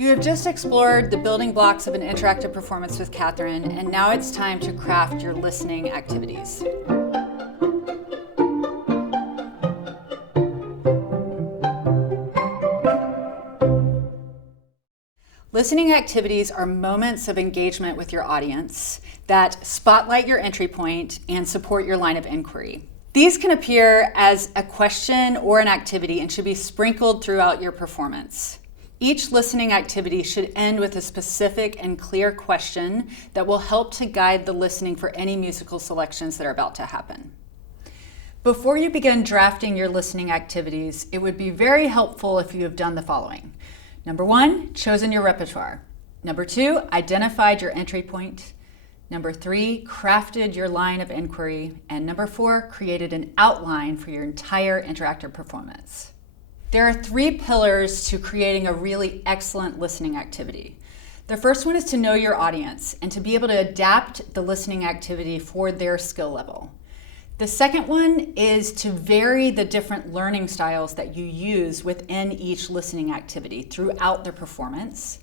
You have just explored the building blocks of an interactive performance with Catherine, and now it's time to craft your listening activities. Listening activities are moments of engagement with your audience that spotlight your entry point and support your line of inquiry. These can appear as a question or an activity and should be sprinkled throughout your performance. Each listening activity should end with a specific and clear question that will help to guide the listening for any musical selections that are about to happen. Before you begin drafting your listening activities, it would be very helpful if you have done the following. Number 1, chosen your repertoire. Number 2, identified your entry point. Number 3, crafted your line of inquiry. And number 4, created an outline for your entire interactive performance. There are 3 pillars to creating a really excellent listening activity. The first one is to know your audience and to be able to adapt the listening activity for their skill level. The second one is to vary the different learning styles that you use within each listening activity throughout the performance.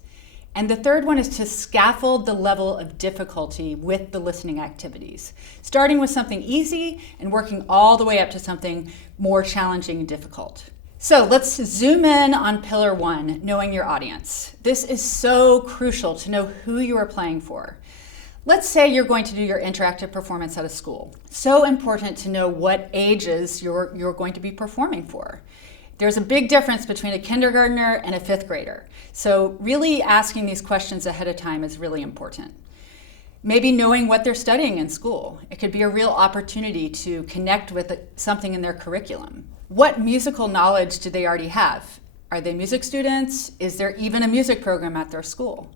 And the third one is to scaffold the level of difficulty with the listening activities, starting with something easy and working all the way up to something more challenging and difficult. So let's zoom in on pillar 1, knowing your audience. This is so crucial to know who you are playing for. Let's say you're going to do your interactive performance at a school. So important to know what ages you're going to be performing for. There's a big difference between a kindergartner and a 5th grader. So really asking these questions ahead of time is really important. Maybe knowing what they're studying in school. It could be a real opportunity to connect with something in their curriculum. What musical knowledge do they already have? Are they music students? Is there even a music program at their school?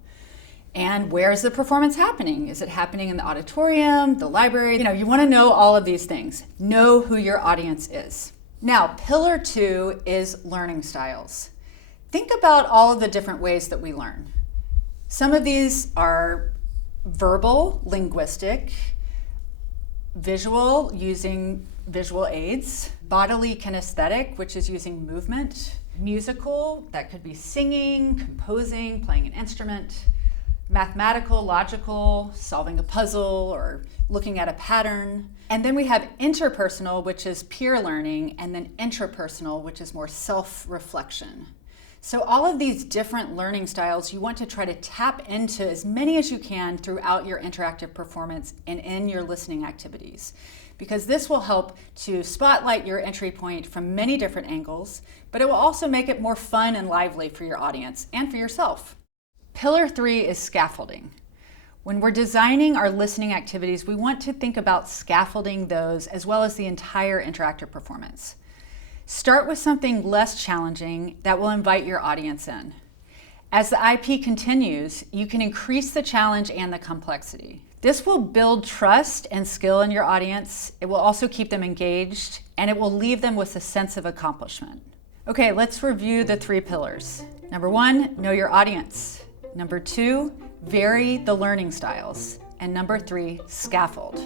And where is the performance happening? Is it happening in the auditorium, the library? You want to know all of these things. Know who your audience is. Now, pillar 2 is learning styles. Think about all of the different ways that we learn. Some of these are verbal, linguistic, visual, using visual aids, bodily kinesthetic, which is using movement, musical, that could be singing, composing, playing an instrument, mathematical, logical, solving a puzzle or looking at a pattern. And then we have interpersonal, which is peer learning, and then intrapersonal, which is more self-reflection. So all of these different learning styles, you want to try to tap into as many as you can throughout your interactive performance and in your listening activities, because this will help to spotlight your entry point from many different angles, but it will also make it more fun and lively for your audience and for yourself. Pillar 3 is scaffolding. When we're designing our listening activities, we want to think about scaffolding those as well as the entire interactive performance. Start with something less challenging that will invite your audience in. As the IP continues, you can increase the challenge and the complexity. This will build trust and skill in your audience. It will also keep them engaged, and it will leave them with a sense of accomplishment. Okay, let's review the 3 pillars. Number 1, know your audience. Number 2, vary the learning styles. And number 3, scaffold.